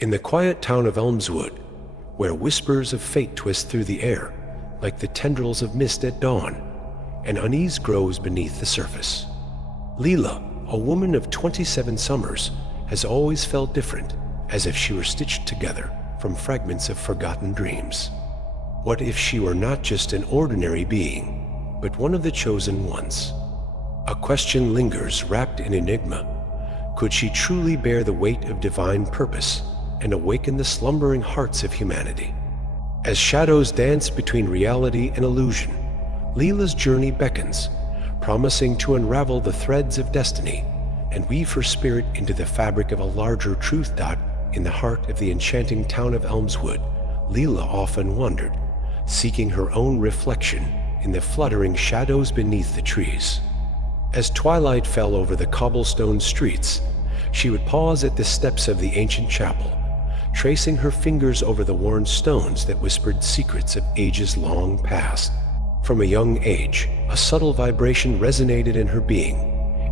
In the quiet town of Elmswood, where whispers of fate twist through the air like the tendrils of mist at dawn, and unease grows beneath the surface. Leela, a woman of 27 summers, has always felt different, as if she were stitched together from fragments of forgotten dreams. What if she were not just an ordinary being, but one of the chosen ones? A question lingers wrapped in enigma. Could she truly bear the weight of divine purpose and awaken the slumbering hearts of humanity? As shadows dance between reality and illusion, Leela's journey beckons, promising to unravel the threads of destiny and weave her spirit into the fabric of a larger truth. In the heart of the enchanting town of Elmswood, Leela often wandered, seeking her own reflection in the fluttering shadows beneath the trees. As twilight fell over the cobblestone streets, she would pause at the steps of the ancient chapel, tracing her fingers over the worn stones that whispered secrets of ages long past. From a young age, a subtle vibration resonated in her being,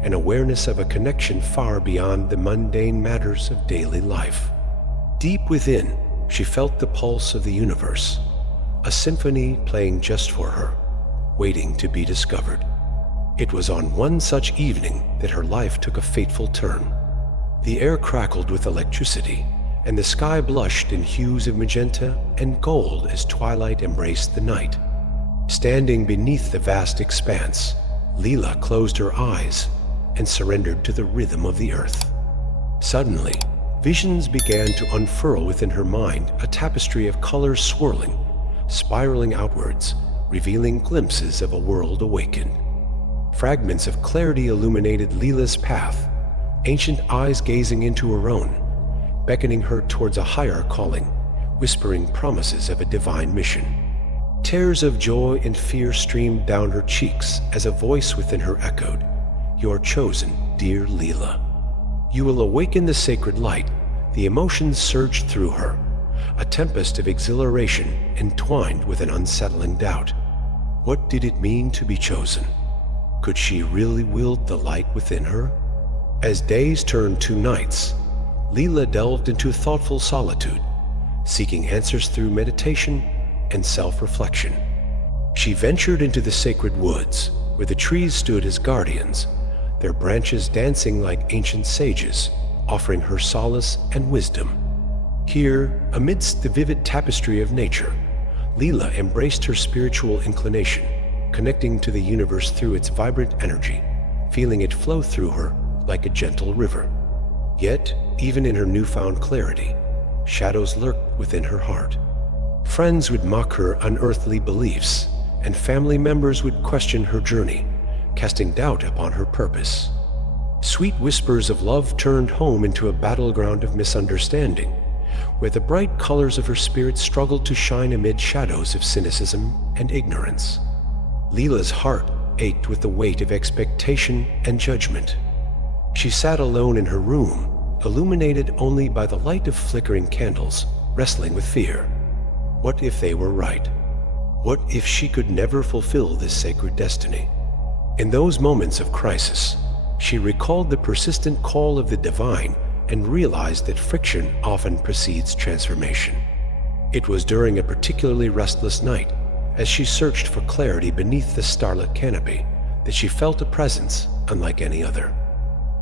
an awareness of a connection far beyond the mundane matters of daily life. Deep within, she felt the pulse of the universe, a symphony playing just for her, waiting to be discovered. It was on one such evening that her life took a fateful turn. The air crackled with electricity, and the sky blushed in hues of magenta and gold as twilight embraced the night. Standing beneath the vast expanse, Leela closed her eyes and surrendered to the rhythm of the earth. Suddenly, visions began to unfurl within her mind, a tapestry of colors swirling, spiraling outwards, revealing glimpses of a world awakened. Fragments of clarity illuminated Leela's path, ancient eyes gazing into her own, beckoning her towards a higher calling, whispering promises of a divine mission. Tears of joy and fear streamed down her cheeks as a voice within her echoed, "You are chosen, dear Leela. You will awaken the sacred light." The emotions surged through her, a tempest of exhilaration entwined with an unsettling doubt. What did it mean to be chosen? Could she really wield the light within her? As days turned to nights, Leela delved into thoughtful solitude, seeking answers through meditation and self-reflection. She ventured into the sacred woods, where the trees stood as guardians, their branches dancing like ancient sages, offering her solace and wisdom. Here, amidst the vivid tapestry of nature, Leela embraced her spiritual inclination, connecting to the universe through its vibrant energy, feeling it flow through her like a gentle river. Yet, even in her newfound clarity, shadows lurked within her heart. Friends would mock her unearthly beliefs, and family members would question her journey, casting doubt upon her purpose. Sweet whispers of love turned home into a battleground of misunderstanding, where the bright colors of her spirit struggled to shine amid shadows of cynicism and ignorance. Leela's heart ached with the weight of expectation and judgment. She sat alone in her room, illuminated only by the light of flickering candles, wrestling with fear. What if they were right? What if she could never fulfill this sacred destiny? In those moments of crisis, she recalled the persistent call of the divine and realized that friction often precedes transformation. It was during a particularly restless night, as she searched for clarity beneath the starlit canopy, that she felt a presence unlike any other.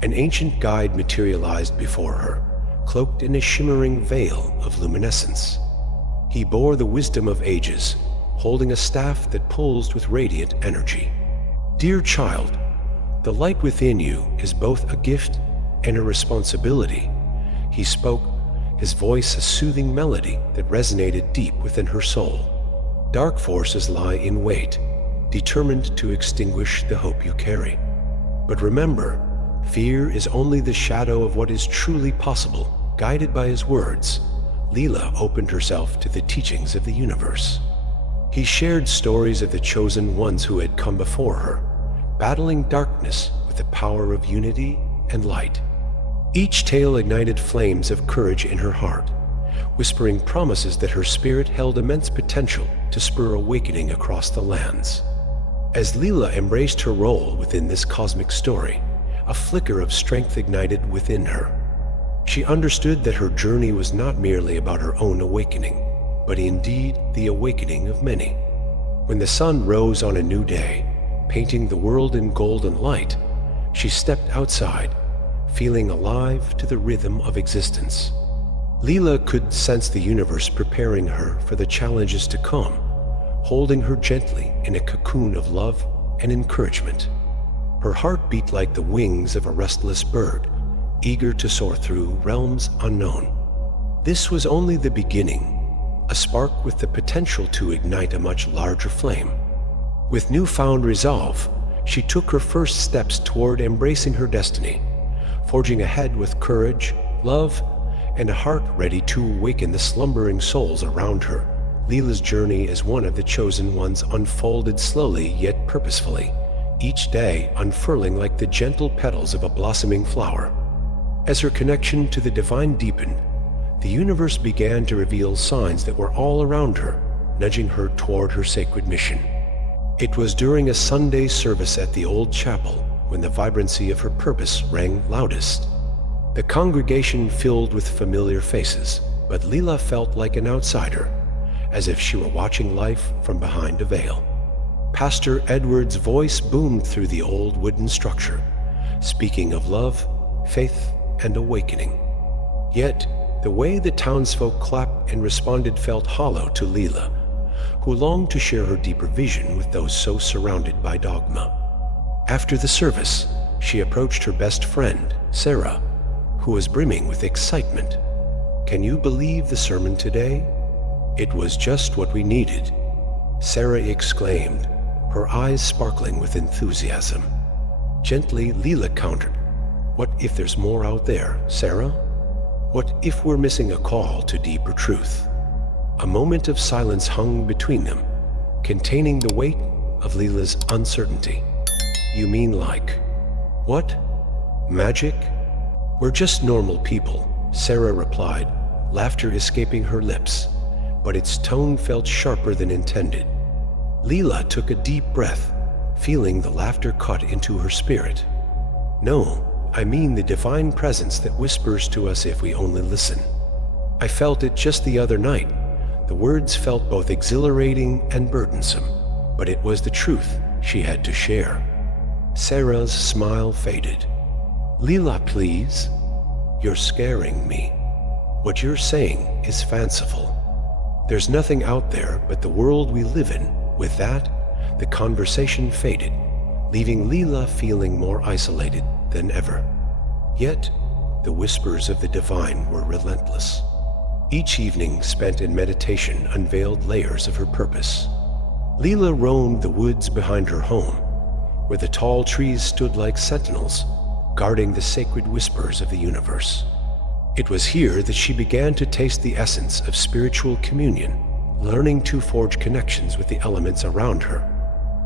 An ancient guide materialized before her, cloaked in a shimmering veil of luminescence. He bore the wisdom of ages, holding a staff that pulsed with radiant energy. "Dear child, the light within you is both a gift and a responsibility," he spoke, his voice a soothing melody that resonated deep within her soul. "Dark forces lie in wait, determined to extinguish the hope you carry. But remember, fear is only the shadow of what is truly possible." Guided by his words, Leela opened herself to the teachings of the universe. He shared stories of the chosen ones who had come before her, battling darkness with the power of unity and light. Each tale ignited flames of courage in her heart, whispering promises that her spirit held immense potential to spur awakening across the lands. As Leela embraced her role within this cosmic story, a flicker of strength ignited within her. She understood that her journey was not merely about her own awakening, but indeed the awakening of many. When the sun rose on a new day, painting the world in golden light, she stepped outside, feeling alive to the rhythm of existence. Leela could sense the universe preparing her for the challenges to come, holding her gently in a cocoon of love and encouragement. Her heart beat like the wings of a restless bird, eager to soar through realms unknown. This was only the beginning, a spark with the potential to ignite a much larger flame. With newfound resolve, she took her first steps toward embracing her destiny, forging ahead with courage, love, and a heart ready to awaken the slumbering souls around her. Leela's journey as one of the chosen ones unfolded slowly yet purposefully, each day unfurling like the gentle petals of a blossoming flower. As her connection to the divine deepened, the universe began to reveal signs that were all around her, nudging her toward her sacred mission. It was during a Sunday service at the old chapel when the vibrancy of her purpose rang loudest. The congregation filled with familiar faces, but Leela felt like an outsider, as if she were watching life from behind a veil. Pastor Edward's voice boomed through the old wooden structure, speaking of love, faith, and awakening. Yet, the way the townsfolk clapped and responded felt hollow to Leela, who longed to share her deeper vision with those so surrounded by dogma. After the service, she approached her best friend, Sarah, who was brimming with excitement. "Can you believe the sermon today? It was just what we needed," Sarah exclaimed, her eyes sparkling with enthusiasm. Gently, Leela countered, "What if there's more out there, Sarah? What if we're missing a call to deeper truth?" A moment of silence hung between them, containing the weight of Leela's uncertainty. "You mean like, what? Magic?" "We're just normal people," Sarah replied, laughter escaping her lips, but its tone felt sharper than intended. Leela took a deep breath, feeling the laughter cut into her spirit. "No, I mean the divine presence that whispers to us if we only listen. I felt it just the other night." The words felt both exhilarating and burdensome, but it was the truth she had to share. Sarah's smile faded. "Leela, please. You're scaring me. What you're saying is fanciful. There's nothing out there but the world we live in." With that, the conversation faded, leaving Leela feeling more isolated than ever. Yet, the whispers of the divine were relentless. Each evening spent in meditation unveiled layers of her purpose. Leela roamed the woods behind her home, where the tall trees stood like sentinels, guarding the sacred whispers of the universe. It was here that she began to taste the essence of spiritual communion, learning to forge connections with the elements around her.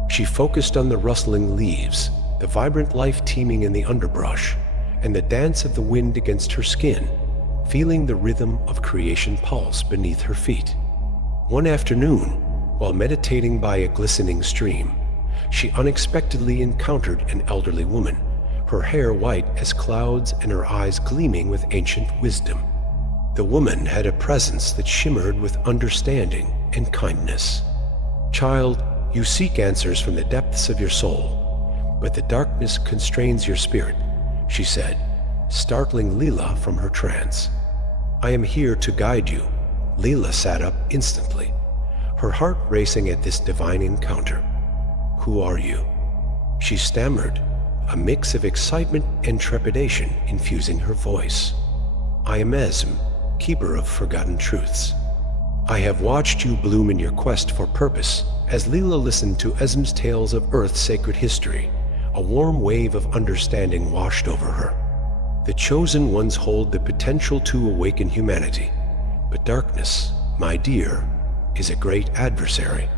She focused on the rustling leaves, the vibrant life teeming in the underbrush, and the dance of the wind against her skin, feeling the rhythm of creation pulse beneath her feet. One afternoon, while meditating by a glistening stream, she unexpectedly encountered an elderly woman, her hair white as clouds and her eyes gleaming with ancient wisdom. The woman had a presence that shimmered with understanding and kindness. "Child, you seek answers from the depths of your soul, but the darkness constrains your spirit," she said, startling Leela from her trance. "I am here to guide you." Leela sat up instantly, her heart racing at this divine encounter. "Who are you?" she stammered, a mix of excitement and trepidation infusing her voice. "I am Esm, keeper of forgotten truths." "I have watched you bloom in your quest for purpose." As Leela listened to Esm's tales of Earth's sacred history, a warm wave of understanding washed over her. The chosen ones hold the potential to awaken humanity, but darkness, my dear, is a great adversary.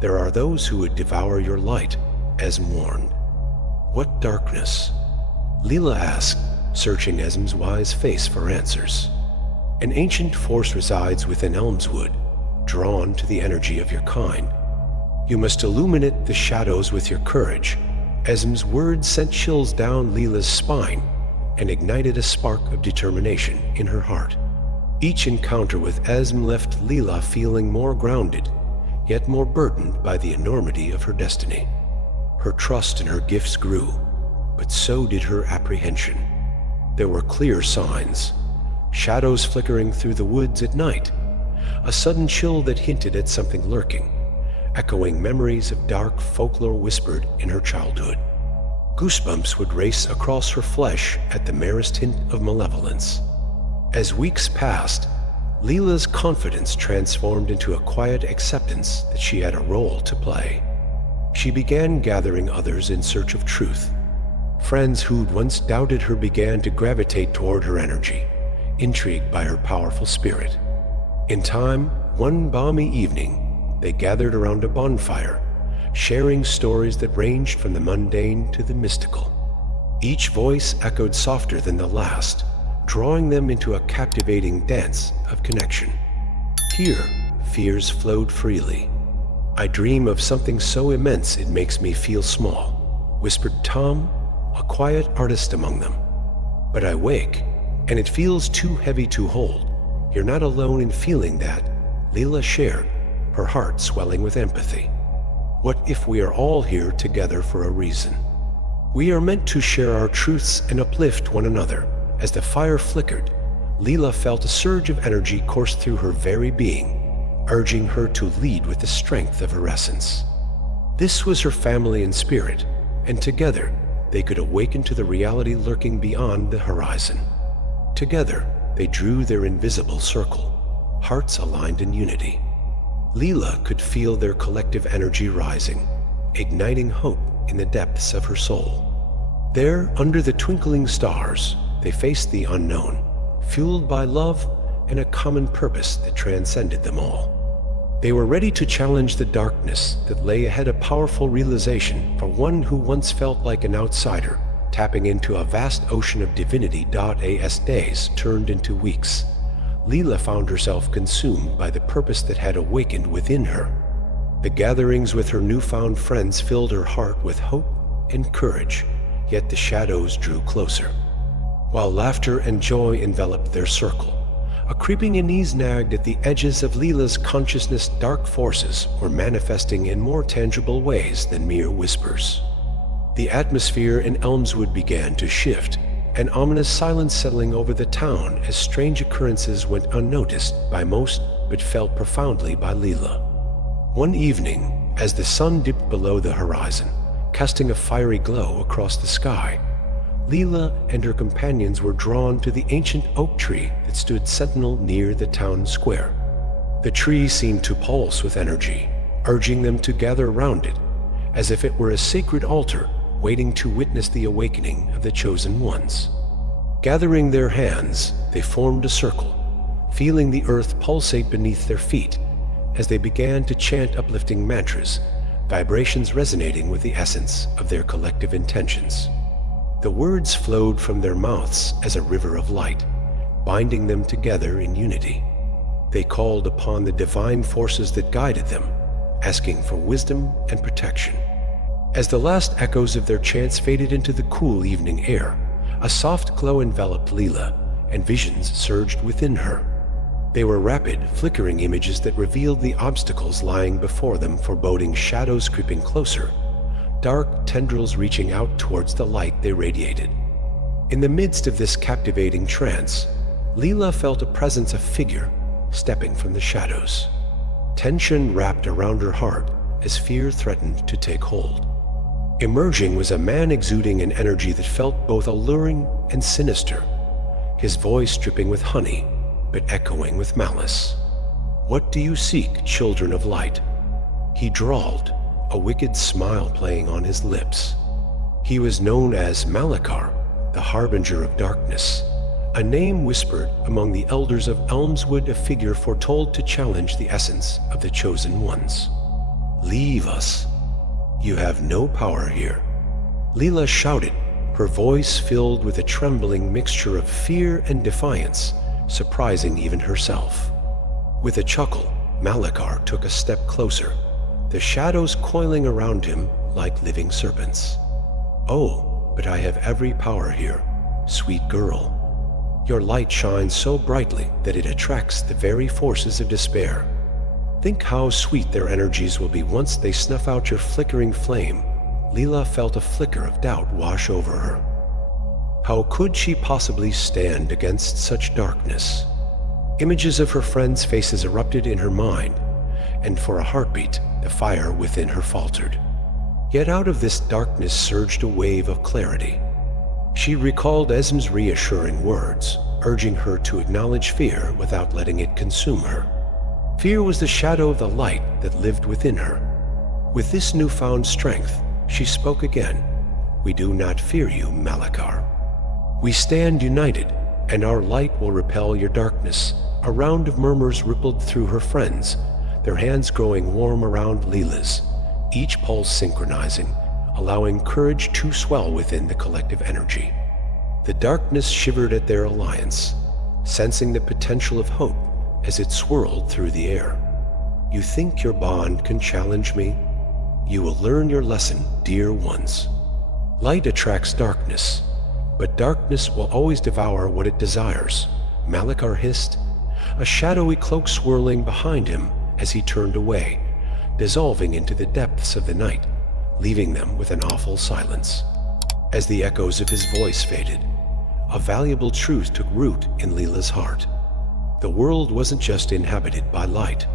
There are those who would devour your light, Esm warned. "What darkness?" Leela asked, searching Esm's wise face for answers. "An ancient force resides within Elmswood, drawn to the energy of your kind. You must illuminate the shadows with your courage." Esm's words sent chills down Leela's spine, and ignited a spark of determination in her heart. Each encounter with Esm left Leela feeling more grounded, yet more burdened by the enormity of her destiny. Her trust in her gifts grew, but so did her apprehension. There were clear signs: shadows flickering through the woods at night, a sudden chill that hinted at something lurking, echoing memories of dark folklore whispered in her childhood. Goosebumps would race across her flesh at the merest hint of malevolence. As weeks passed, Leela's confidence transformed into a quiet acceptance that she had a role to play. She began gathering others in search of truth. Friends who'd once doubted her began to gravitate toward her energy, intrigued by her powerful spirit. In time, one balmy evening, they gathered around a bonfire, sharing stories that ranged from the mundane to the mystical. Each voice echoed softer than the last, drawing them into a captivating dance of connection. Here, fears flowed freely. "I dream of something so immense it makes me feel small," whispered Tom, a quiet artist among them. "But I wake, and it feels too heavy to hold." "You're not alone in feeling that," Leela shared, her heart swelling with empathy. "What if we are all here together for a reason? We are meant to share our truths and uplift one another." As the fire flickered, Leela felt a surge of energy course through her very being, urging her to lead with the strength of her essence. This was her family in spirit, and together they could awaken to the reality lurking beyond the horizon. Together, they drew their invisible circle, hearts aligned in unity. Leela could feel their collective energy rising, igniting hope in the depths of her soul. There, under the twinkling stars, they faced the unknown, fueled by love and a common purpose that transcended them all. They were ready to challenge the darkness that lay ahead, a powerful realization for one who once felt like an outsider, tapping into a vast ocean of divinity. As days turned into weeks, Leela found herself consumed by the purpose that had awakened within her. The gatherings with her newfound friends filled her heart with hope and courage, yet the shadows drew closer. While laughter and joy enveloped their circle, a creeping unease nagged at the edges of Leela's consciousness. Dark forces were manifesting in more tangible ways than mere whispers. The atmosphere in Elmswood began to shift, an ominous silence settling over the town as strange occurrences went unnoticed by most but felt profoundly by Leela. One evening, as the sun dipped below the horizon, casting a fiery glow across the sky, Leela and her companions were drawn to the ancient oak tree that stood sentinel near the town square. The tree seemed to pulse with energy, urging them to gather around it, as if it were a sacred altar waiting to witness the awakening of the chosen ones. Gathering their hands, they formed a circle, feeling the earth pulsate beneath their feet as they began to chant uplifting mantras, vibrations resonating with the essence of their collective intentions. The words flowed from their mouths as a river of light, binding them together in unity. They called upon the divine forces that guided them, asking for wisdom and protection. As the last echoes of their chants faded into the cool evening air, a soft glow enveloped Leela, and visions surged within her. They were rapid, flickering images that revealed the obstacles lying before them, foreboding shadows creeping closer, dark tendrils reaching out towards the light they radiated. In the midst of this captivating trance, Leela felt a presence of figure stepping from the shadows. Tension wrapped around her heart as fear threatened to take hold. Emerging was a man exuding an energy that felt both alluring and sinister, his voice dripping with honey, but echoing with malice. "What do you seek, children of light?" he drawled, a wicked smile playing on his lips. He was known as Malakar, the harbinger of darkness, a name whispered among the elders of Elmswood, a figure foretold to challenge the essence of the chosen ones. "Leave us. You have no power here," Leela shouted, her voice filled with a trembling mixture of fear and defiance, surprising even herself. With a chuckle, Malakar took a step closer, the shadows coiling around him like living serpents. "Oh, but I have every power here," "Sweet girl, your light shines so brightly that it attracts the very forces of despair. Think how sweet their energies will be once they snuff out your flickering flame." Leela felt a flicker of doubt wash over her. How could she possibly stand against such darkness? Images of her friends' faces erupted in her mind, and for a heartbeat, the fire within her faltered. Yet out of this darkness surged a wave of clarity. She recalled Esm's reassuring words, urging her to acknowledge fear without letting it consume her. Fear was the shadow of the light that lived within her. With this newfound strength, she spoke again. "We do not fear you, Malakar. We stand united, and our light will repel your darkness." A round of murmurs rippled through her friends, their hands growing warm around Leela's, each pulse synchronizing, allowing courage to swell within the collective energy. The darkness shivered at their alliance, sensing the potential of hope as it swirled through the air. "You think your bond can challenge me? You will learn your lesson, dear ones. Light attracts darkness, but darkness will always devour what it desires," Malakar hissed, a shadowy cloak swirling behind him as he turned away, dissolving into the depths of the night, leaving them with an awful silence. As the echoes of his voice faded, a valuable truth took root in Leela's heart. The world wasn't just inhabited by light.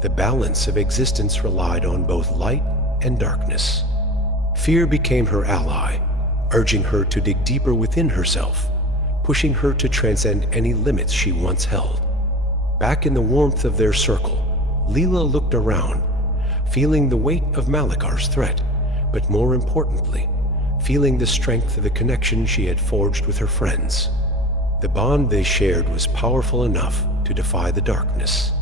The balance of existence relied on both light and darkness. Fear became her ally, urging her to dig deeper within herself, pushing her to transcend any limits she once held. Back in the warmth of their circle, Leela looked around, feeling the weight of Malakar's threat, but more importantly, feeling the strength of the connection she had forged with her friends. The bond they shared was powerful enough to defy the darkness.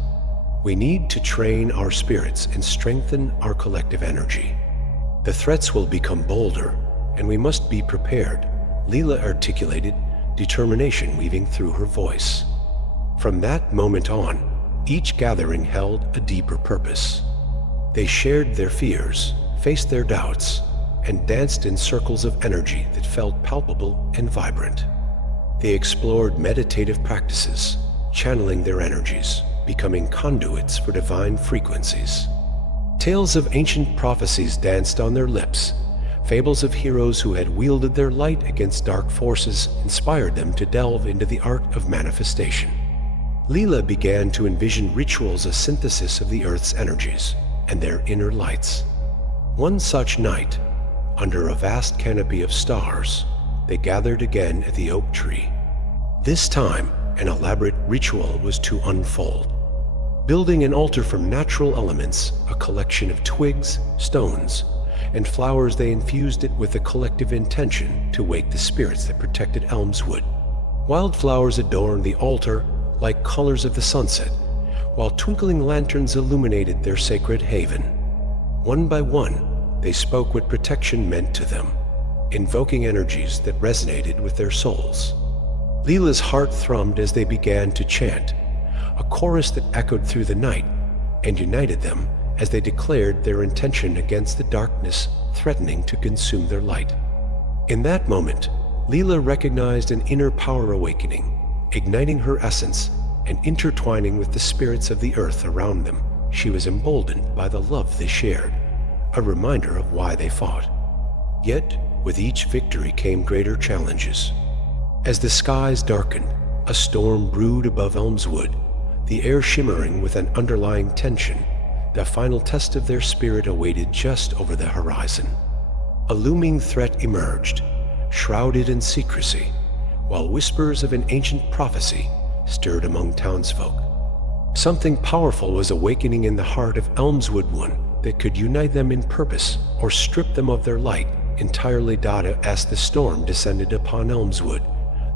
"We need to train our spirits and strengthen our collective energy. The threats will become bolder, and we must be prepared," Leela articulated, determination weaving through her voice. From that moment on, each gathering held a deeper purpose. They shared their fears, faced their doubts, and danced in circles of energy that felt palpable and vibrant. They explored meditative practices, channeling their energies, becoming conduits for divine frequencies. Tales of ancient prophecies danced on their lips. Fables of heroes who had wielded their light against dark forces inspired them to delve into the art of manifestation. Leela began to envision rituals, a synthesis of the earth's energies and their inner lights. One such night, under a vast canopy of stars, they gathered again at the oak tree. This time, an elaborate ritual was to unfold. Building an altar from natural elements, a collection of twigs, stones, and flowers, they infused it with a collective intention to wake the spirits that protected Elmswood. Wildflowers adorned the altar like colors of the sunset, while twinkling lanterns illuminated their sacred haven. One by one, they spoke what protection meant to them, invoking energies that resonated with their souls. Leela's heart thrummed as they began to chant, a chorus that echoed through the night and united them as they declared their intention against the darkness threatening to consume their light. In that moment, Leela recognized an inner power awakening, igniting her essence and intertwining with the spirits of the earth around them. She was emboldened by the love they shared, a reminder of why they fought. Yet, with each victory came greater challenges. As the skies darkened, a storm brewed above Elmswood, the air shimmering with an underlying tension. The final test of their spirit awaited just over the horizon. A looming threat emerged, shrouded in secrecy, while whispers of an ancient prophecy stirred among townsfolk. Something powerful was awakening in the heart of Elmswood, one that could unite them in purpose or strip them of their light entirely. As the storm descended upon Elmswood,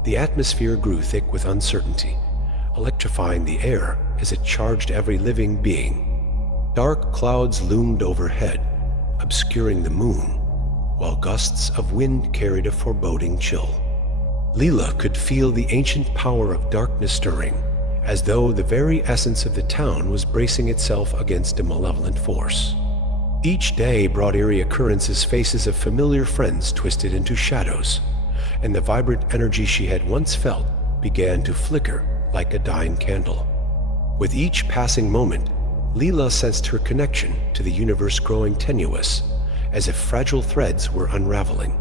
the atmosphere grew thick with uncertainty, electrifying the air as it charged every living being. Dark clouds loomed overhead, obscuring the moon, while gusts of wind carried a foreboding chill. Leela could feel the ancient power of darkness stirring, as though the very essence of the town was bracing itself against a malevolent force. Each day brought eerie occurrences, faces of familiar friends twisted into shadows, and the vibrant energy she had once felt began to flicker like a dying candle. With each passing moment, Leela sensed her connection to the universe growing tenuous, as if fragile threads were unraveling.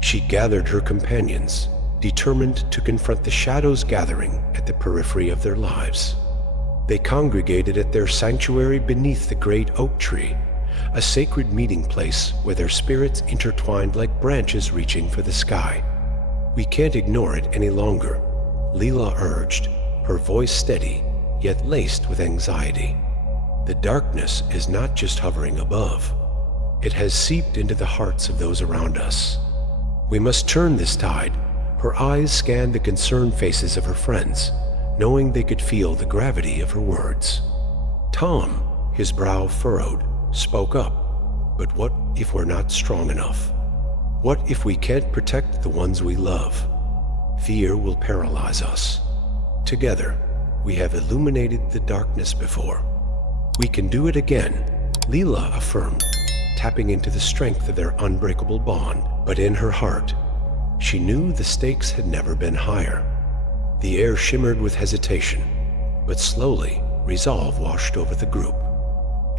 She gathered her companions, determined to confront the shadows gathering at the periphery of their lives. They congregated at their sanctuary beneath the great oak tree, a sacred meeting place where their spirits intertwined like branches reaching for the sky. "We can't ignore it any longer," Leela urged, her voice steady, yet laced with anxiety. "The darkness is not just hovering above. It has seeped into the hearts of those around us. We must turn this tide." Her eyes scanned the concerned faces of her friends, knowing they could feel the gravity of her words. Tom, his brow furrowed, spoke up. "But what if we're not strong enough? What if we can't protect the ones we love? Fear will paralyze us. Together, we have illuminated the darkness before. We can do it again," Leela affirmed, tapping into the strength of their unbreakable bond. But in her heart, she knew the stakes had never been higher. The air shimmered with hesitation, but slowly resolve washed over the group.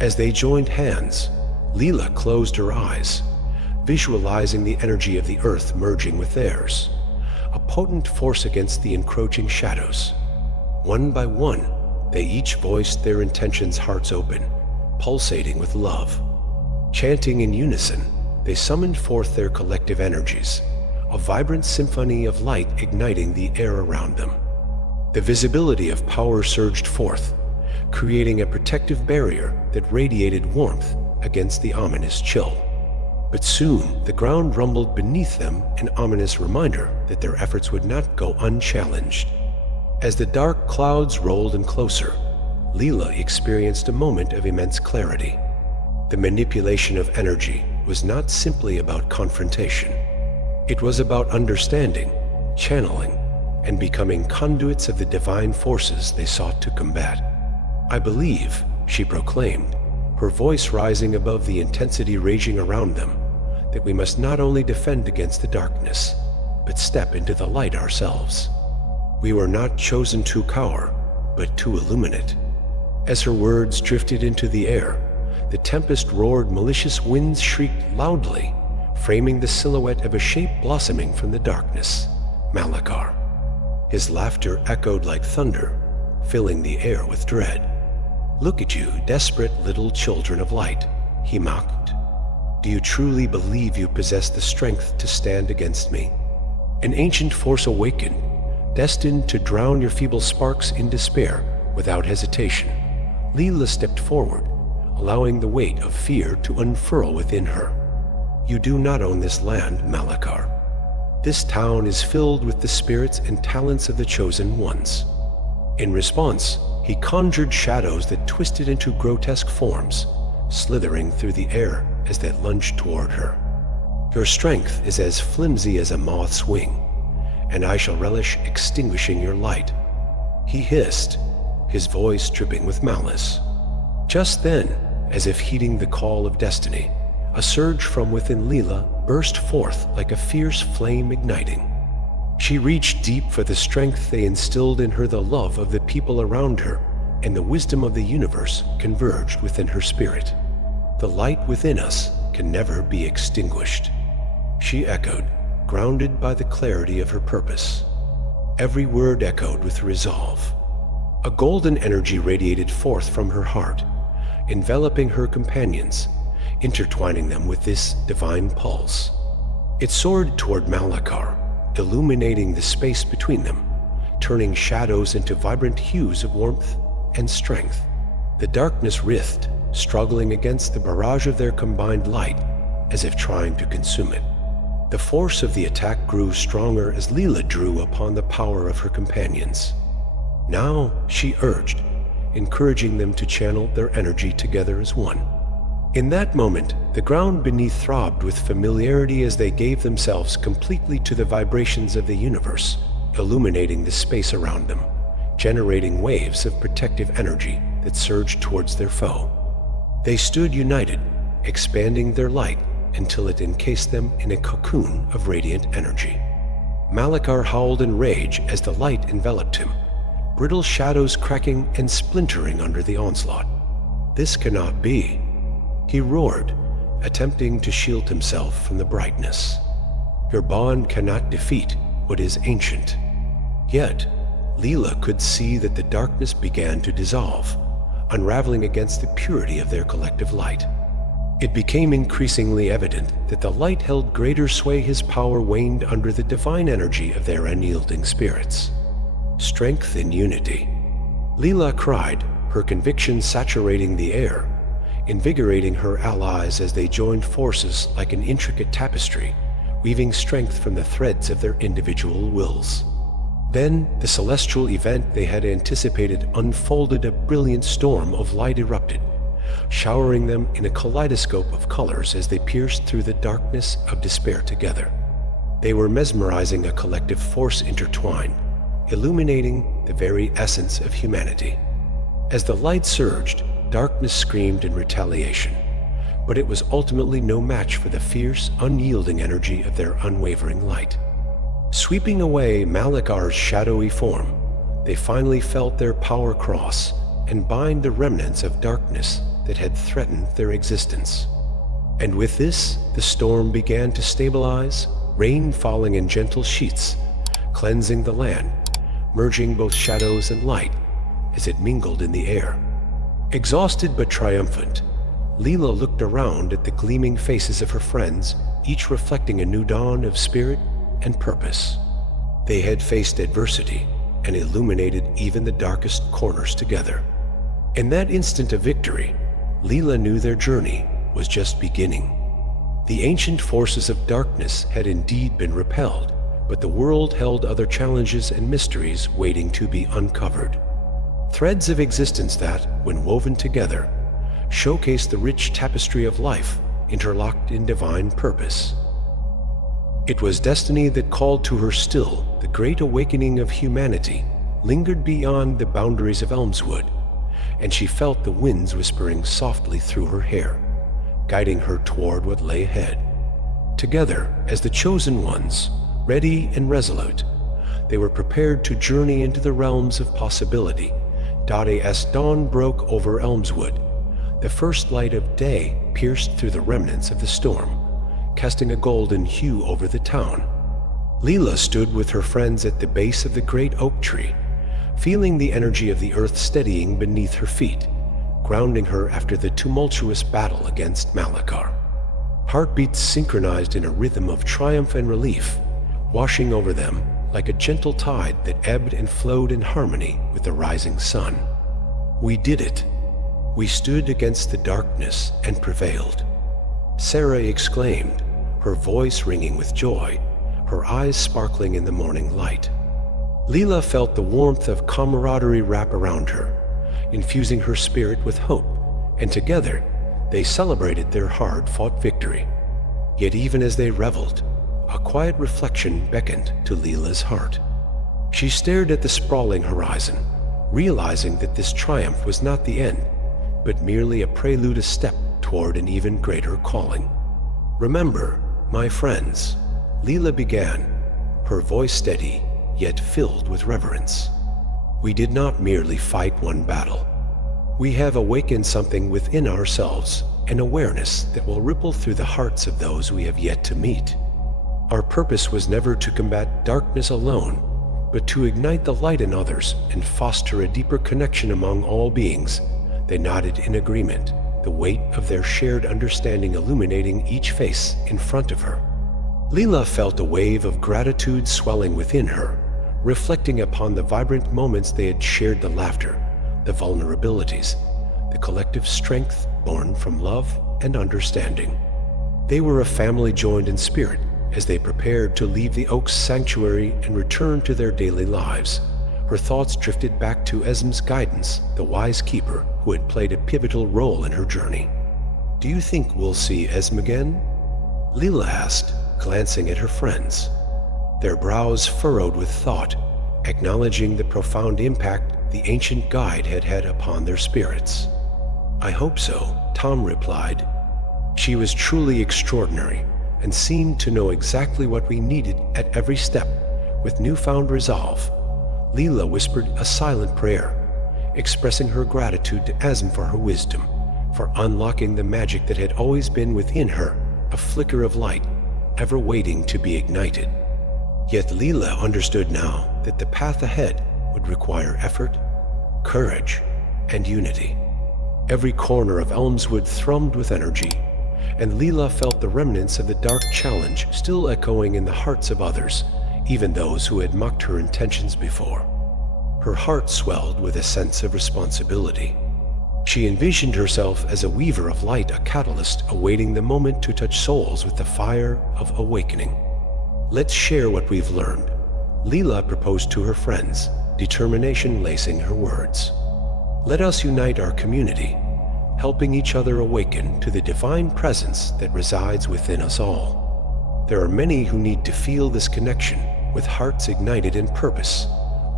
As they joined hands, Leela closed her eyes, visualizing the energy of the earth merging with theirs, a potent force against the encroaching shadows. One by one, they each voiced their intentions, hearts open, pulsating with love. Chanting in unison, they summoned forth their collective energies, a vibrant symphony of light igniting the air around them. The visibility of power surged forth, creating a protective barrier that radiated warmth against the ominous chill. But soon, the ground rumbled beneath them, an ominous reminder that their efforts would not go unchallenged. As the dark clouds rolled in closer, Leela experienced a moment of immense clarity. The manipulation of energy was not simply about confrontation. It was about understanding, channeling, and becoming conduits of the divine forces they sought to combat. "I believe," she proclaimed, her voice rising above the intensity raging around them, "that we must not only defend against the darkness, but step into the light ourselves. We were not chosen to cower, but to illuminate." As her words drifted into the air, the tempest roared, malicious winds shrieked loudly, framing the silhouette of a shape blossoming from the darkness, Malakar. His laughter echoed like thunder, filling the air with dread. "Look at you, desperate little children of light," he mocked. "Do you truly believe you possess the strength to stand against me? An ancient force awakened, destined to drown your feeble sparks in despair without hesitation." Leela stepped forward, allowing the weight of fear to unfurl within her. "You do not own this land, Malakar. This town is filled with the spirits and talents of the chosen ones." In response, he conjured shadows that twisted into grotesque forms, slithering through the air as they lunged toward her. "Your strength is as flimsy as a moth's wing, and I shall relish extinguishing your light," he hissed, his voice dripping with malice. Just then, as if heeding the call of destiny, a surge from within Leela burst forth like a fierce flame igniting. She reached deep for the strength they instilled in her. The love of the people around her and the wisdom of the universe converged within her spirit. "The light within us can never be extinguished," she echoed, grounded by the clarity of her purpose. Every word echoed with resolve. A golden energy radiated forth from her heart, enveloping her companions, intertwining them with this divine pulse. It soared toward Malakar, illuminating the space between them, turning shadows into vibrant hues of warmth and strength. The darkness writhed, struggling against the barrage of their combined light, as if trying to consume it. The force of the attack grew stronger as Leela drew upon the power of her companions. "Now," she urged, encouraging them to channel their energy together as one. In that moment, the ground beneath throbbed with familiarity as they gave themselves completely to the vibrations of the universe, illuminating the space around them, generating waves of protective energy that surged towards their foe. They stood united, expanding their light until it encased them in a cocoon of radiant energy. Malachar howled in rage as the light enveloped him, brittle shadows cracking and splintering under the onslaught. "This cannot be," he roared, attempting to shield himself from the brightness. "Your bond cannot defeat what is ancient." Yet, Leela could see that the darkness began to dissolve, unraveling against the purity of their collective light. It became increasingly evident that the light held greater sway. His power waned under the divine energy of their unyielding spirits. Strength in unity. Leela cried, her conviction saturating the air, invigorating her allies as they joined forces like an intricate tapestry, weaving strength from the threads of their individual wills. Then, the celestial event they had anticipated unfolded. A brilliant storm of light erupted, showering them in a kaleidoscope of colors as they pierced through the darkness of despair together. They were mesmerizing, a collective force intertwined, illuminating the very essence of humanity. As the light surged, darkness screamed in retaliation, but it was ultimately no match for the fierce, unyielding energy of their unwavering light. Sweeping away Malachar's shadowy form, they finally felt their power cross and bind the remnants of darkness that had threatened their existence. And with this, the storm began to stabilize, rain falling in gentle sheets, cleansing the land, merging both shadows and light as it mingled in the air. Exhausted but triumphant, Leela looked around at the gleaming faces of her friends, each reflecting a new dawn of spirit and purpose. They had faced adversity and illuminated even the darkest corners together. In that instant of victory, Leela knew their journey was just beginning. The ancient forces of darkness had indeed been repelled, but the world held other challenges and mysteries waiting to be uncovered. Threads of existence that, when woven together, showcased the rich tapestry of life interlocked in divine purpose. It was destiny that called to her still. The great awakening of humanity lingered beyond the boundaries of Elmswood, and she felt the winds whispering softly through her hair, guiding her toward what lay ahead. Together, as the chosen ones, ready and resolute, they were prepared to journey into the realms of possibility. As dawn broke over Elmswood, the first light of day pierced through the remnants of the storm, casting a golden hue over the town. Leela stood with her friends at the base of the great oak tree, feeling the energy of the earth steadying beneath her feet, grounding her after the tumultuous battle against Malachar. Heartbeats synchronized in a rhythm of triumph and relief, washing over them like a gentle tide that ebbed and flowed in harmony with the rising sun. "We did it. We stood against the darkness and prevailed," Sarah exclaimed, her voice ringing with joy, her eyes sparkling in the morning light. Leela felt the warmth of camaraderie wrap around her, infusing her spirit with hope, and together they celebrated their hard-fought victory. Yet even as they reveled, a quiet reflection beckoned to Leela's heart. She stared at the sprawling horizon, realizing that this triumph was not the end, but merely a prelude, a step toward an even greater calling. "Remember, my friends," Leela began, her voice steady yet filled with reverence. "We did not merely fight one battle. We have awakened something within ourselves, an awareness that will ripple through the hearts of those we have yet to meet. Our purpose was never to combat darkness alone, but to ignite the light in others and foster a deeper connection among all beings." They nodded in agreement, the weight of their shared understanding illuminating each face in front of her. Leela felt a wave of gratitude swelling within her, reflecting upon the vibrant moments they had shared, the laughter, the vulnerabilities, the collective strength born from love and understanding. They were a family joined in spirit as they prepared to leave the Oak's sanctuary and return to their daily lives. Her thoughts drifted back to Esm's guidance, the wise keeper who had played a pivotal role in her journey. "Do you think we'll see Esm again?" Leela asked, glancing at her friends. Their brows furrowed with thought, acknowledging the profound impact the ancient guide had had upon their spirits. "I hope so," Tom replied. "She was truly extraordinary and seemed to know exactly what we needed at every step, with newfound resolve, Leela whispered a silent prayer, expressing her gratitude to Asm for her wisdom, for unlocking the magic that had always been within her, a flicker of light, ever waiting to be ignited. Yet Leela understood now that the path ahead would require effort, courage, and unity. Every corner of Elmswood thrummed with energy, and Leela felt the remnants of the dark challenge still echoing in the hearts of others, even those who had mocked her intentions before. Her heart swelled with a sense of responsibility. She envisioned herself as a weaver of light, a catalyst awaiting the moment to touch souls with the fire of awakening. "Let's share what we've learned," Leela proposed to her friends, determination lacing her words. "Let us unite our community, helping each other awaken to the divine presence that resides within us all. There are many who need to feel this connection, with hearts ignited in purpose."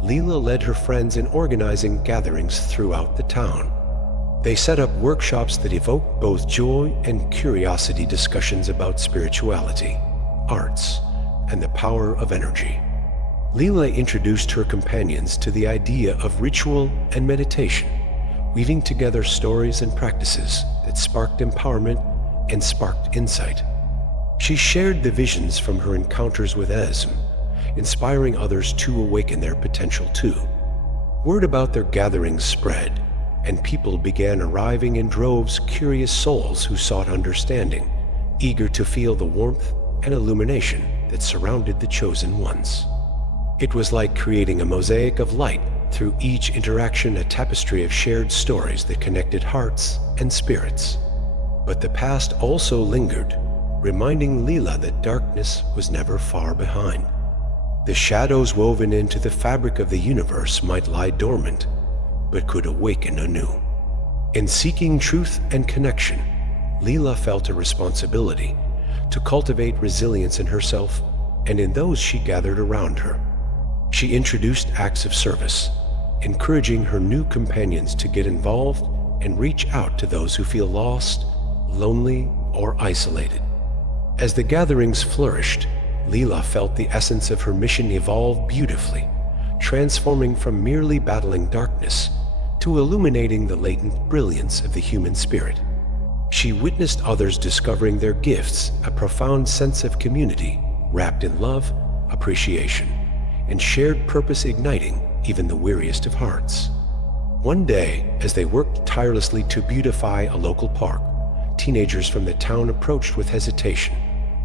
Leela led her friends in organizing gatherings throughout the town. They set up workshops that evoked both joy and curiosity, discussions about spirituality, arts, and the power of energy. Leela introduced her companions to the idea of ritual and meditation, weaving together stories and practices that sparked empowerment and sparked insight. She shared the visions from her encounters with Asm, inspiring others to awaken their potential too. Word about their gatherings spread, and people began arriving in droves, curious souls who sought understanding, eager to feel the warmth and illumination that surrounded the chosen ones. It was like creating a mosaic of light, through each interaction a tapestry of shared stories that connected hearts and spirits. But the past also lingered, reminding Leela that darkness was never far behind. The shadows woven into the fabric of the universe might lie dormant, but could awaken anew. In seeking truth and connection, Leela felt a responsibility to cultivate resilience in herself and in those she gathered around her. She introduced acts of service, encouraging her new companions to get involved and reach out to those who feel lost, lonely, or isolated. As the gatherings flourished, Leela felt the essence of her mission evolve beautifully, transforming from merely battling darkness to illuminating the latent brilliance of the human spirit. She witnessed others discovering their gifts, a profound sense of community wrapped in love, appreciation, and shared purpose igniting even the weariest of hearts. One day, as they worked tirelessly to beautify a local park, teenagers from the town approached with hesitation,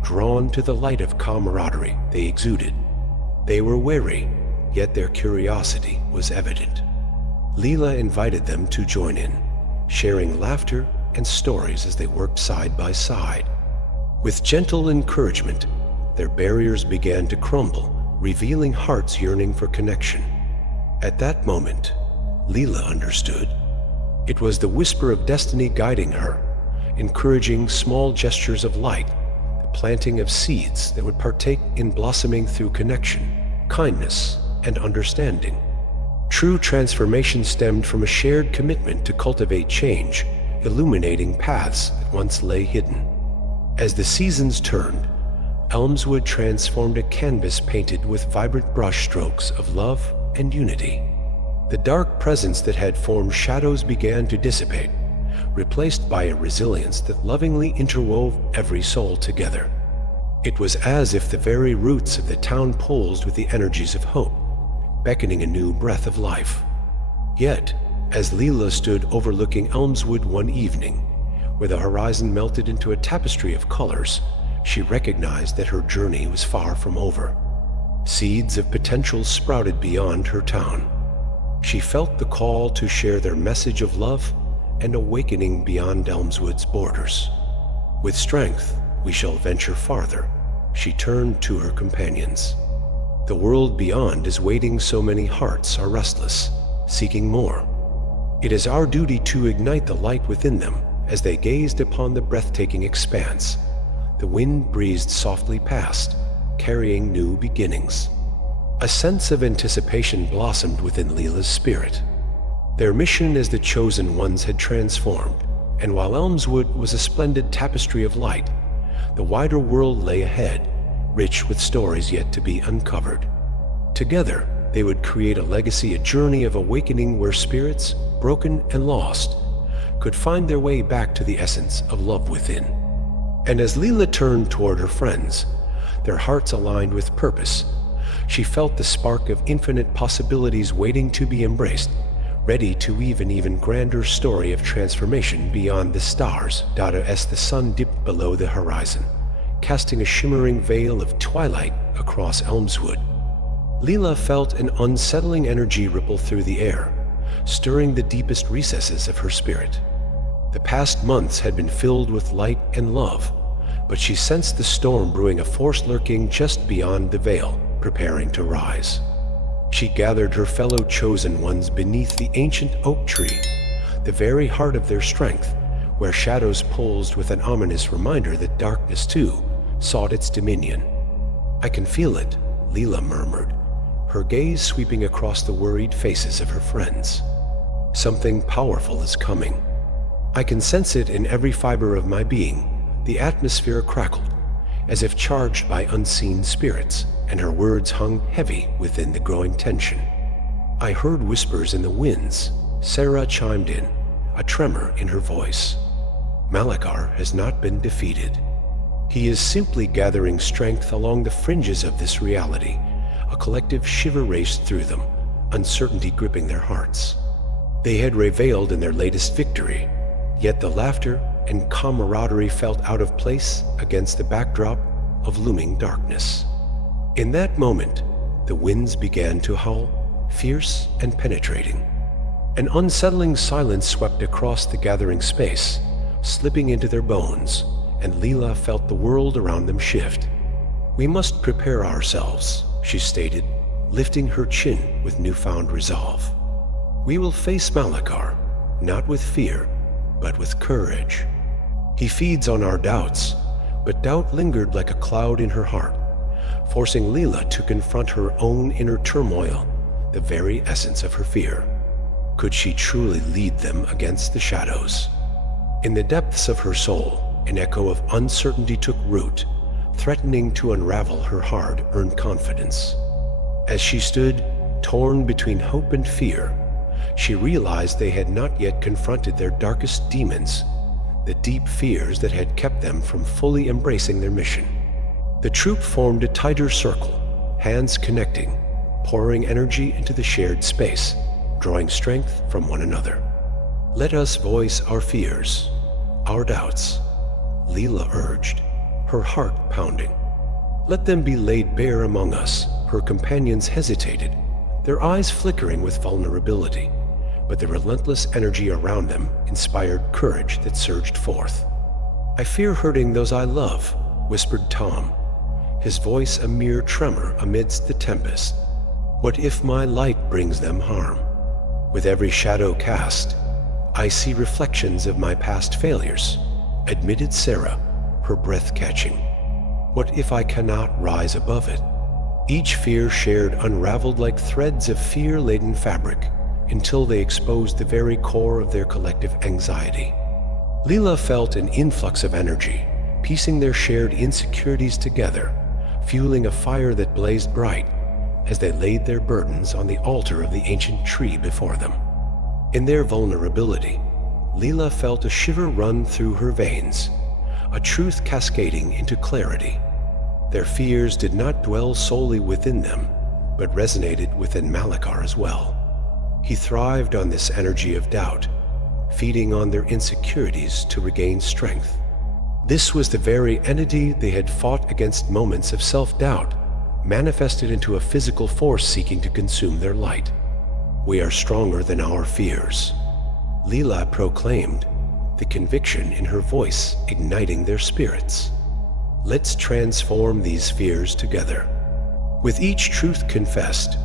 drawn to the light of camaraderie they exuded. They were wary, yet their curiosity was evident. Leela invited them to join in, sharing laughter and stories as they worked side by side. With gentle encouragement, their barriers began to crumble, revealing hearts yearning for connection. At that moment, Leela understood. It was the whisper of destiny guiding her, encouraging small gestures of light, the planting of seeds that would partake in blossoming through connection, kindness, and understanding. True transformation stemmed from a shared commitment to cultivate change, illuminating paths that once lay hidden. As the seasons turned, Elmswood transformed a canvas painted with vibrant brushstrokes of love and unity. The dark presence that had formed shadows began to dissipate, replaced by a resilience that lovingly interwove every soul together. It was as if the very roots of the town pulsed with the energies of hope, beckoning a new breath of life. Yet, as Leela stood overlooking Elmswood one evening, where the horizon melted into a tapestry of colors, she recognized that her journey was far from over. Seeds of potential sprouted beyond her town. She felt the call to share their message of love and awakening beyond Elmswood's borders. With strength, we shall venture farther, she turned to her companions. The world beyond is waiting, so many hearts are restless, seeking more. It is our duty to ignite the light within them. As they gazed upon the breathtaking expanse, the wind breezed softly past, carrying new beginnings. A sense of anticipation blossomed within Leela's spirit. Their mission as the chosen ones had transformed, and while Elmswood was a splendid tapestry of light, the wider world lay ahead, rich with stories yet to be uncovered. Together, they would create a legacy, a journey of awakening where spirits, broken and lost, could find their way back to the essence of love within. And as Leela turned toward her friends, their hearts aligned with purpose, she felt the spark of infinite possibilities waiting to be embraced, ready to weave an even grander story of transformation beyond the stars. As the sun dipped below the horizon, casting a shimmering veil of twilight across Elmswood, Leela felt an unsettling energy ripple through the air, stirring the deepest recesses of her spirit. The past months had been filled with light and love, but she sensed the storm brewing, a force lurking just beyond the veil, preparing to rise. She gathered her fellow chosen ones beneath the ancient oak tree, the very heart of their strength, where shadows pulsed with an ominous reminder that darkness too sought its dominion. "I can feel it," Leela murmured, her gaze sweeping across the worried faces of her friends. "Something powerful is coming. I can sense it in every fiber of my being." The atmosphere crackled, as if charged by unseen spirits, and her words hung heavy within the growing tension. "I heard whispers in the winds," Sarah chimed in, a tremor in her voice. "Malakar has not been defeated. He is simply gathering strength along the fringes of this reality." A collective shiver raced through them, uncertainty gripping their hearts. They had reveled in their latest victory, yet the laughter and camaraderie felt out of place against the backdrop of looming darkness. In that moment, the winds began to howl, fierce and penetrating. An unsettling silence swept across the gathering space, slipping into their bones, and Leela felt the world around them shift. "We must prepare ourselves," she stated, lifting her chin with newfound resolve. "We will face Malakar, not with fear, but with courage. He feeds on our doubts," but doubt lingered like a cloud in her heart, forcing Leela to confront her own inner turmoil, the very essence of her fear. Could she truly lead them against the shadows? In the depths of her soul, an echo of uncertainty took root, threatening to unravel her hard-earned confidence. As she stood, torn between hope and fear, she realized they had not yet confronted their darkest demons, the deep fears that had kept them from fully embracing their mission. The troop formed a tighter circle, hands connecting, pouring energy into the shared space, drawing strength from one another. "Let us voice our fears, our doubts," Leela urged, her heart pounding. "Let them be laid bare among us." Her companions hesitated, their eyes flickering with vulnerability, but the relentless energy around them inspired courage that surged forth. "I fear hurting those I love," whispered Tom, his voice a mere tremor amidst the tempest. "What if my light brings them harm? With every shadow cast, I see reflections of my past failures," admitted Sarah, her breath catching. "What if I cannot rise above it?" Each fear shared unraveled like threads of fear-laden fabric, until they exposed the very core of their collective anxiety. Leela felt an influx of energy, piecing their shared insecurities together, fueling a fire that blazed bright as they laid their burdens on the altar of the ancient tree before them. In their vulnerability, Leela felt a shiver run through her veins, a truth cascading into clarity. Their fears did not dwell solely within them, but resonated within Malakar as well. He thrived on this energy of doubt, feeding on their insecurities to regain strength. This was the very entity they had fought against. Moments of self-doubt manifested into a physical force seeking to consume their light. "We are stronger than our fears," Leela proclaimed, the conviction in her voice igniting their spirits. "Let's transform these fears together." With each truth confessed,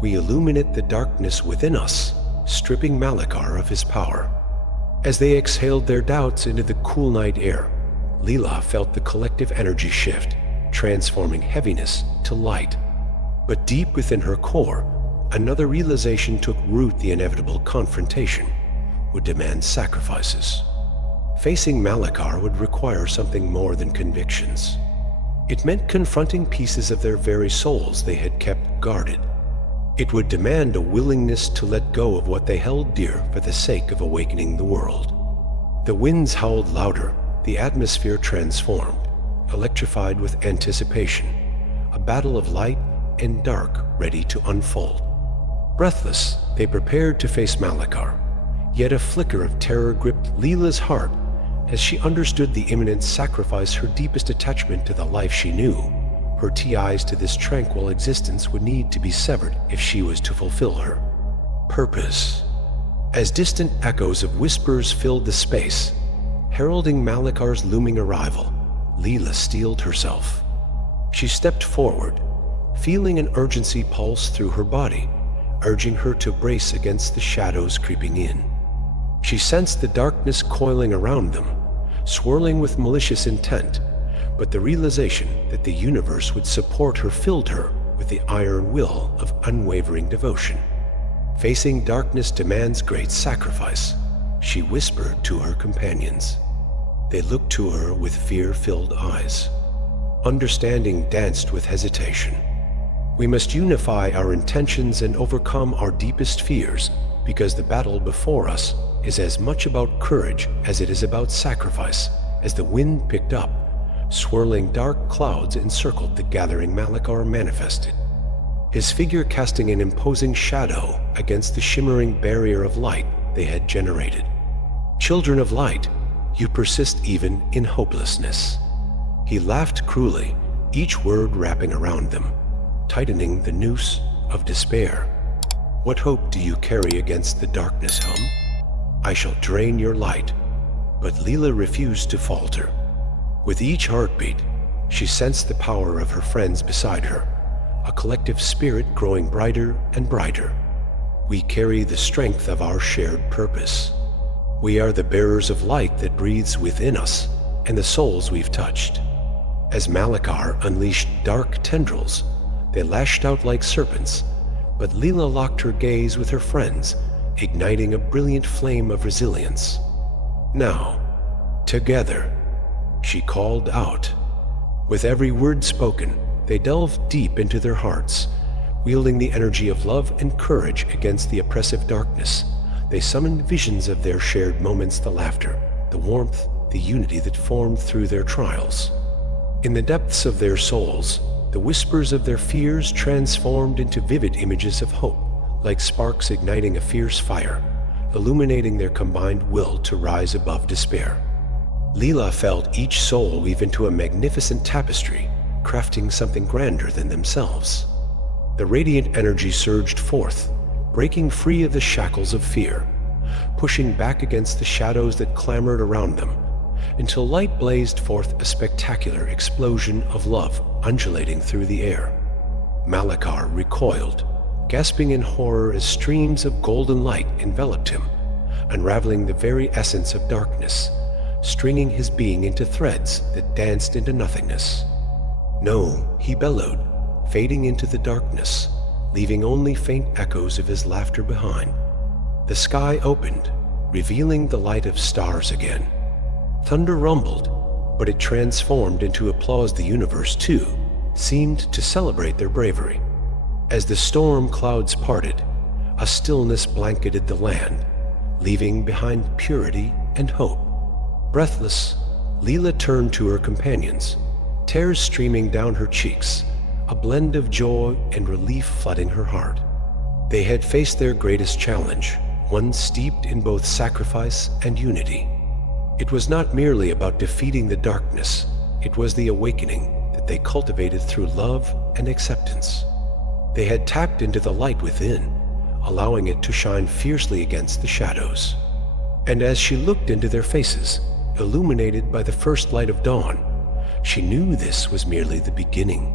we illuminate the darkness within us, stripping Malakar of his power. As they exhaled their doubts into the cool night air, Leela felt the collective energy shift, transforming heaviness to light. But deep within her core, another realization took root: the inevitable confrontation would demand sacrifices. Facing Malakar would require something more than convictions. It meant confronting pieces of their very souls they had kept guarded, It would demand a willingness to let go of what they held dear for the sake of awakening the world. The winds howled louder, the atmosphere transformed, electrified with anticipation, a battle of light and dark ready to unfold. Breathless, they prepared to face Malakar, yet a flicker of terror gripped Leela's heart as she understood the imminent sacrifice her deepest attachment to the life she knew. Her ties to this tranquil existence would need to be severed if she was to fulfill her purpose. As distant echoes of whispers filled the space, heralding Malakar's looming arrival, Leela steeled herself. She stepped forward, feeling an urgency pulse through her body, urging her to brace against the shadows creeping in. She sensed the darkness coiling around them, swirling with malicious intent, but the realization that the universe would support her filled her with the iron will of unwavering devotion. Facing darkness demands great sacrifice, she whispered to her companions. They looked to her with fear-filled eyes. Understanding danced with hesitation. We must unify our intentions and overcome our deepest fears, because the battle before us is as much about courage as it is about sacrifice. As the wind picked up, swirling dark clouds encircled the gathering, Malakar manifested, his figure casting an imposing shadow against the shimmering barrier of light they had generated. Children of light, you persist even in hopelessness. He laughed cruelly, each word wrapping around them, tightening the noose of despair. What hope do you carry against the darkness, I shall drain your light. But Leela refused to falter. With each heartbeat, she sensed the power of her friends beside her, a collective spirit growing brighter and brighter. We carry the strength of our shared purpose. We are the bearers of light that breathes within us and the souls we've touched. As Malakar unleashed dark tendrils, they lashed out like serpents, but Leela locked her gaze with her friends, igniting a brilliant flame of resilience. Now, together, she called out. With every word spoken, they delved deep into their hearts, wielding the energy of love and courage against the oppressive darkness. They summoned visions of their shared moments, the laughter, the warmth, the unity that formed through their trials. In the depths of their souls, the whispers of their fears transformed into vivid images of hope, like sparks igniting a fierce fire, illuminating their combined will to rise above despair. Leela felt each soul weave into a magnificent tapestry, crafting something grander than themselves. The radiant energy surged forth, breaking free of the shackles of fear, pushing back against the shadows that clamored around them, until light blazed forth a spectacular explosion of love undulating through the air. Malakar recoiled, gasping in horror as streams of golden light enveloped him, unraveling the very essence of darkness, stringing his being into threads that danced into nothingness. No, he bellowed, fading into the darkness, leaving only faint echoes of his laughter behind. The sky opened, revealing the light of stars again. Thunder rumbled, but it transformed into applause. The universe, too, seemed to celebrate their bravery. As the storm clouds parted, a stillness blanketed the land, leaving behind purity and hope. Breathless, Leela turned to her companions, tears streaming down her cheeks, a blend of joy and relief flooding her heart. They had faced their greatest challenge, one steeped in both sacrifice and unity. It was not merely about defeating the darkness, it was the awakening that they cultivated through love and acceptance. They had tapped into the light within, allowing it to shine fiercely against the shadows. And as she looked into their faces, illuminated by the first light of dawn, she knew this was merely the beginning.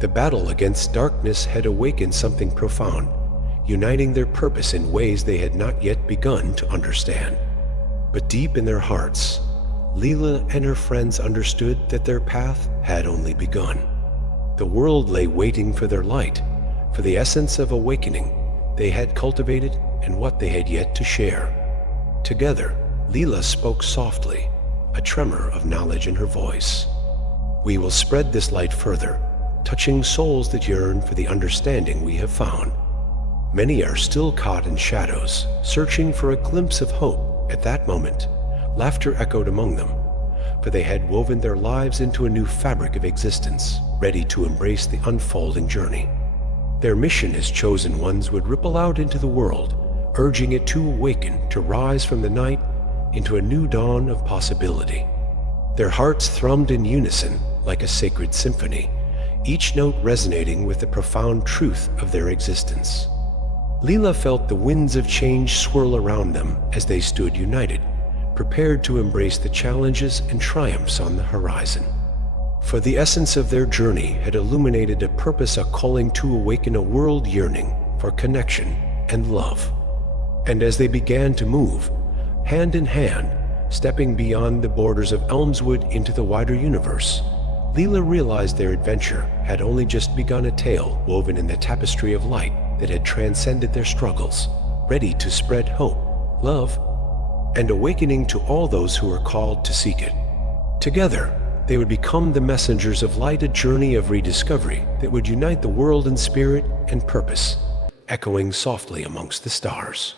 The battle against darkness had awakened something profound, uniting their purpose in ways they had not yet begun to understand. But deep in their hearts, Leela and her friends understood that their path had only begun. The world lay waiting for their light, for the essence of awakening they had cultivated and what they had yet to share. Together, Leela spoke softly, a tremor of knowledge in her voice. We will spread this light further, touching souls that yearn for the understanding we have found. Many are still caught in shadows, searching for a glimpse of hope. At that moment, laughter echoed among them, for they had woven their lives into a new fabric of existence, ready to embrace the unfolding journey. Their mission as chosen ones would ripple out into the world, urging it to awaken, to rise from the night into a new dawn of possibility. Their hearts thrummed in unison like a sacred symphony, each note resonating with the profound truth of their existence. Leela felt the winds of change swirl around them as they stood united, prepared to embrace the challenges and triumphs on the horizon. For the essence of their journey had illuminated a purpose, a calling to awaken a world yearning for connection and love. And as they began to move, hand in hand, stepping beyond the borders of Elmswood into the wider universe, Leela realized their adventure had only just begun, a tale woven in the tapestry of light that had transcended their struggles, ready to spread hope, love, and awakening to all those who were called to seek it. Together, they would become the messengers of light, a journey of rediscovery that would unite the world in spirit and purpose, echoing softly amongst the stars.